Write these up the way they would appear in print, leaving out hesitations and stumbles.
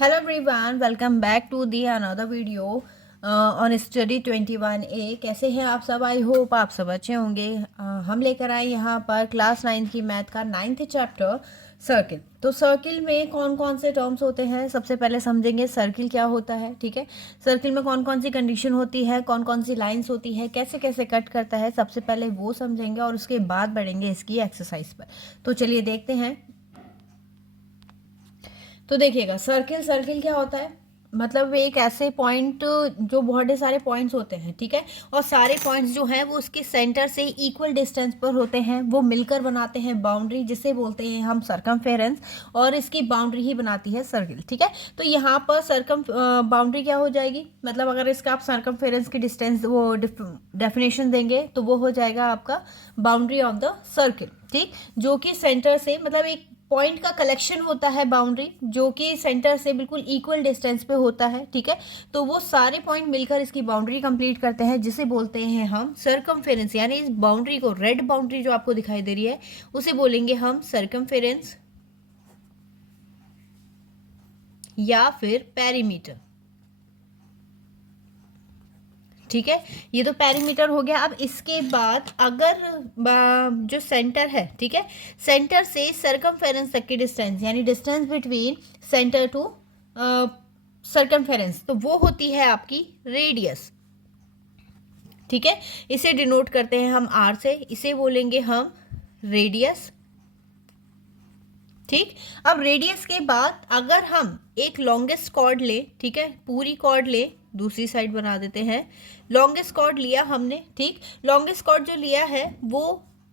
Hello everyone, welcome back to the another video on study 21A। कैसे हैं आप सब? आई होप आप सब अच्छे होंगे। हम लेकर आए यहाँ पर क्लास 9 की मैथ का 9th चैप्टर सर्किल। तो सर्किल में कौन कौन से टर्म्स होते हैं सबसे पहले समझेंगे। सर्किल क्या होता है, ठीक है। सर्किल में कौन कौन सी कंडीशन होती है, कौन कौन सी लाइंस होती है, कैसे कैसे कट करता है, सबसे पहले वो समझेंगे और उसके बाद बढ़ेंगे इसकी एक्सरसाइज पर। तो चलिए देखते हैं। तो देखिएगा, सर्किल सर्किल क्या होता है, मतलब एक ऐसे पॉइंट जो बहुत सारे पॉइंट्स होते हैं, ठीक है। और सारे पॉइंट्स जो हैं वो उसके सेंटर से इक्वल डिस्टेंस पर होते हैं, वो मिलकर बनाते हैं बाउंड्री, जिसे बोलते हैं हम सर्कमफेरेंस। और इसकी बाउंड्री ही बनाती है सर्किल, ठीक है। तो यहाँ पर सर्कम बाउंड्री क्या हो जाएगी, मतलब अगर इसका आप सर्कमफेरेंस की डिस्टेंस वो डेफिनेशन देंगे तो वो हो जाएगा आपका बाउंड्री ऑफ द सर्किल, ठीक। जो कि सेंटर से, मतलब एक पॉइंट का कलेक्शन होता है बाउंड्री, जो कि सेंटर से बिल्कुल इक्वल डिस्टेंस पे होता है, ठीक है। तो वो सारे पॉइंट मिलकर इसकी बाउंड्री कंप्लीट करते हैं, जिसे बोलते हैं हम सर्कमफेरेंस। यानी इस बाउंड्री को, रेड बाउंड्री जो आपको दिखाई दे रही है, उसे बोलेंगे हम सर्कमफेरेंस या फिर पेरीमीटर, ठीक है। ये तो पेरीमीटर हो गया। अब इसके बाद अगर जो सेंटर है, ठीक है, सेंटर से सर्कमफेरेंस तक की डिस्टेंस, यानी distance between centre to circumference, तो वो होती है आपकी रेडियस, ठीक है। इसे डिनोट करते हैं हम आर से, इसे बोलेंगे हम रेडियस, ठीक। अब रेडियस के बाद अगर हम एक लॉन्गेस्ट कॉर्ड ले, ठीक है, पूरी कॉर्ड ले, दूसरी साइड बना देते हैं। लॉन्गेस्ट कॉर्ड लिया हमने, ठीक। लॉन्गेस्ट कॉर्ड जो लिया है वो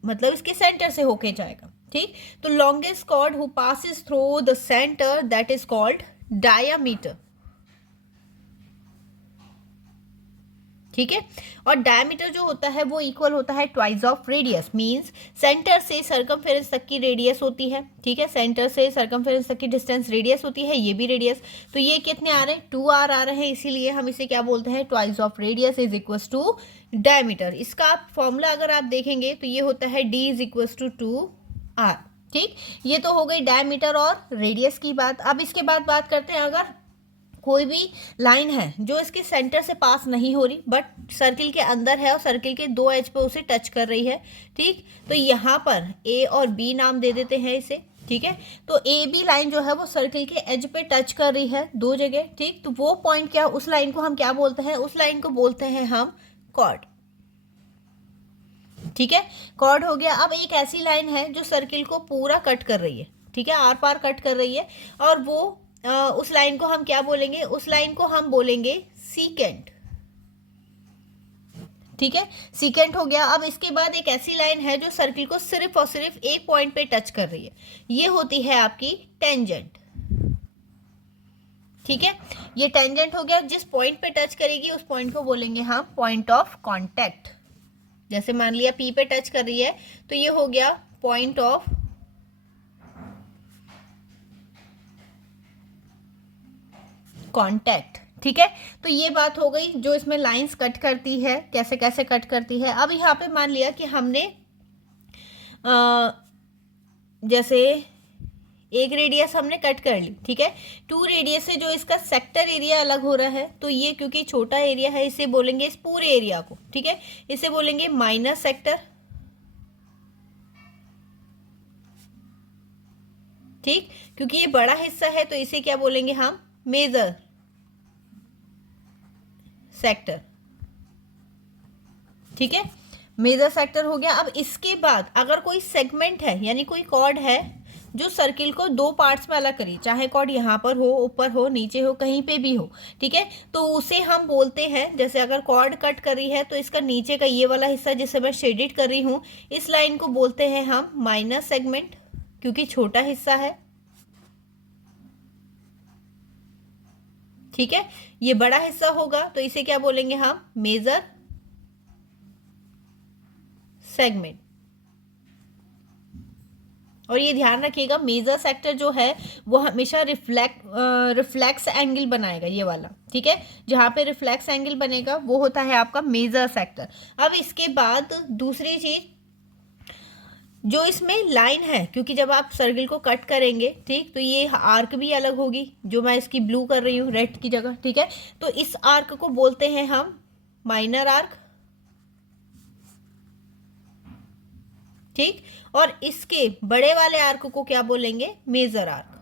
मतलब इसके सेंटर से होके जाएगा, ठीक। तो longest chord who passes through the centre, that is called diameter, ठीक है। और डायमीटर जो होता है वो इक्वल होता है twice of radius, means centre से सर्कमफेरेंस तक की रेडियस होती है, ठीक है। सेंटर से सर्कमफेरेंस तक की डिस्टेंस रेडियस होती है, ये भी रेडियस। तो ये कितने आ रहे हैं, 2r आ रहे हैं, इसीलिए हम इसे क्या बोलते हैं, twice of radius is equal to diameter. इसका फॉर्मूला अगर आप देखेंगे तो ये होता है d is equal to 2r, ठीक। ये तो हो गई डायमीटर और रेडियस की बात। अब इसके बाद बात करते हैं, अगर कोई भी लाइन है जो इसके सेंटर से पास नहीं हो रही बट सर्किल के अंदर है और सर्किल के दो एज पे उसे टच कर रही है, ठीक। तो यहाँ पर ए और बी नाम दे देते हैं इसे, ठीक है। तो ए बी लाइन जो है वो सर्किल के एज पे टच कर रही है दो जगह, ठीक। तो वो पॉइंट क्या, उस लाइन को हम क्या बोलते हैं, उस लाइन को बोलते हैं हम कॉर्ड, ठीक है। कॉर्ड हो गया। अब एक ऐसी लाइन है जो सर्किल को पूरा कट कर रही है, ठीक है, आर पार कट कर रही है, और वो उस लाइन को हम क्या बोलेंगे, उस लाइन को हम बोलेंगे सीकेंट, ठीक है। सीकेंट हो गया। अब इसके बाद एक ऐसी लाइन है जो सर्किल को सिर्फ और सिर्फ एक पॉइंट पे टच कर रही है, ये होती है आपकी टेंजेंट, ठीक है। ये टेंजेंट हो गया। जिस पॉइंट पे टच करेगी उस पॉइंट को बोलेंगे हम पॉइंट ऑफ कांटेक्ट। जैसे मान लिया पी पे टच कर रही है तो ये हो गया पॉइंट ऑफ कांटेक्ट, ठीक है। तो ये बात हो गई जो इसमें लाइंस कट करती है, कैसे कैसे कट करती है। अब यहाँ पे मान लिया कि हमने जैसे एक रेडियस हमने कट कर ली, ठीक है। 2 रेडियस से जो इसका सेक्टर एरिया अलग हो रहा है, तो ये क्योंकि छोटा एरिया है इसे बोलेंगे, इस पूरे एरिया को, ठीक है, इसे बोलेंगे माइनस सेक्टर, ठीक। क्योंकि ये बड़ा हिस्सा है तो इसे क्या बोलेंगे हम, मेजर सेक्टर, ठीक है। मेजर सेक्टर हो गया। अब इसके बाद अगर कोई सेगमेंट है, यानी कोई कॉर्ड है जो सर्किल को दो पार्ट्स में अलग करी, चाहे कॉर्ड यहाँ पर हो, ऊपर हो, नीचे हो, कहीं पे भी हो, ठीक है, तो उसे हम बोलते हैं, जैसे अगर कॉर्ड कट करी है तो इसका नीचे का ये वाला हिस्सा जिसे मैं शेडिड कर रही हूँ, इस लाइन को बोलते हैं हम माइनर सेगमेंट, क्योंकि छोटा हिस्सा है, ठीक है। ये बड़ा हिस्सा होगा तो इसे क्या बोलेंगे हम, मेजर सेगमेंट। और ये ध्यान रखिएगा, मेजर सेक्टर जो है वो हमेशा रिफ्लेक्स एंगल बनाएगा, ये वाला, ठीक है। जहाँ पे रिफ्लेक्स एंगल बनेगा वो होता है आपका मेजर सेक्टर। अब इसके बाद दूसरी चीज, जो इसमें लाइन है, क्योंकि जब आप सर्किल को कट करेंगे, ठीक, तो ये आर्क भी अलग होगी, जो मैं इसकी ब्लू कर रही हूँ रेड की जगह, ठीक है। तो इस आर्क को बोलते हैं हम माइनर आर्क, ठीक। और इसके बड़े वाले आर्क को क्या बोलेंगे? Major arc.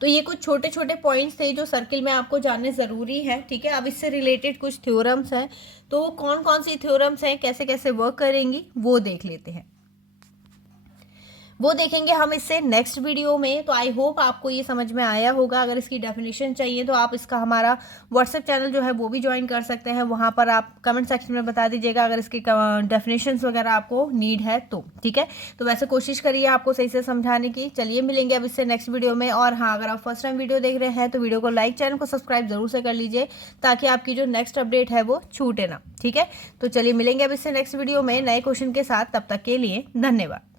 तो ये कुछ छोटे छोटे पॉइंट्स थे जो सर्किल में आपको जानने ज़रूरी है, ठीक है। अब इससे रिलेटेड कुछ थ्योरम्स हैं, तो वो कौन कौन सी थ्योरम्स हैं, कैसे कैसे वर्क करेंगी, वो देख लेते हैं। वो देखेंगे हम इससे नेक्स्ट वीडियो में। तो आई होप आपको ये समझ में आया होगा। अगर इसकी डेफिनेशन चाहिए तो आप इसका हमारा व्हाट्सएप चैनल जो है वो भी ज्वाइन कर सकते हैं। वहाँ पर आप कमेंट सेक्शन में बता दीजिएगा अगर इसकी डेफिनेशंस वगैरह आपको नीड है तो, ठीक है। तो वैसे कोशिश करिए आपको सही से समझाने की। चलिए मिलेंगे अब इससे नेक्स्ट वीडियो में। और हाँ, अगर आप फर्स्ट टाइम वीडियो देख रहे हैं तो वीडियो को लाइक, चैनल को सब्सक्राइब जरूर से कर लीजिए, ताकि आपकी जो नेक्स्ट अपडेट है वो छूटे ना, ठीक है। तो चलिए मिलेंगे अब इससे नेक्स्ट वीडियो में नए क्वेश्चन के साथ। तब तक के लिए धन्यवाद।